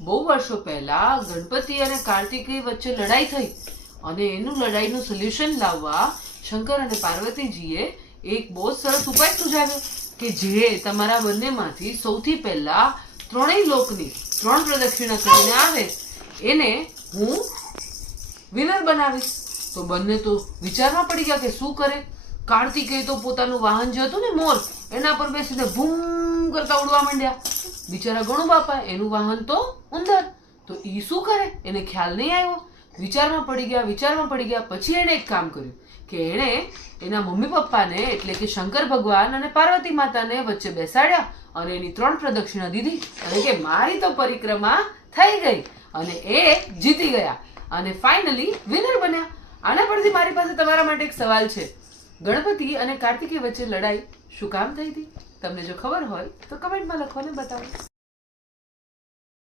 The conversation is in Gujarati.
બહુ વર્ષો પહેલા ગણપતિ અને કાર્તિકેય વચ્ચે લડાઈ થઈ અને એનું લડાઈનું સોલ્યુશન લાવવા શંકર અને પાર્વતીજીએ એક બહુ સરસ ઉપાય સુઝાવ્યો કે જે તમારા બંનેમાંથી સૌથી પહેલા ત્રણેય લોકની, ત્રણ પ્રદક્ષિણા કરીને આવે, એને હું વિનર બનાવીશ. તો બંને તો વિચારમાં પડી ગયા કે શું કરે? કાર્તિકેય તો પોતાનું વાહન જે હતું ને મોર, એના પર બેસીને ભૂમ કરતા ઉડવા માંડ્યા. બિચારા ગણુ બાપા, એનું વાહન તો ઉંદર તો ઈ શું કરે? એને ખ્યાલ નહીં આવ્યો? વિચારમાં પડી ગયા, વિચારમાં પડી ગયા, પછી એણે એક કામ કર્યું કે એણે એના મમ્મી પપ્પાને એટલે કે શંકર ભગવાન અને પાર્વતી માતાને વચ્ચે બેસાડ્યા અને એની ત્રણ પ્રદક્ષિણા દીધી અને કે મારી તો પરિક્રમા થઈ ગઈ અને એ જીતી ગયા અને ફાઇનલી વિનર બન્યા. આના પરથી મારી પાસે તમારા માટે એક સવાલ છે. ગણપતિ અને કાર્તિકેય વચ્ચે લડાઈ શું કામ થઈ હતી? તમને જો ખબર હોય તો કમેન્ટમાં લખોને બતાવો.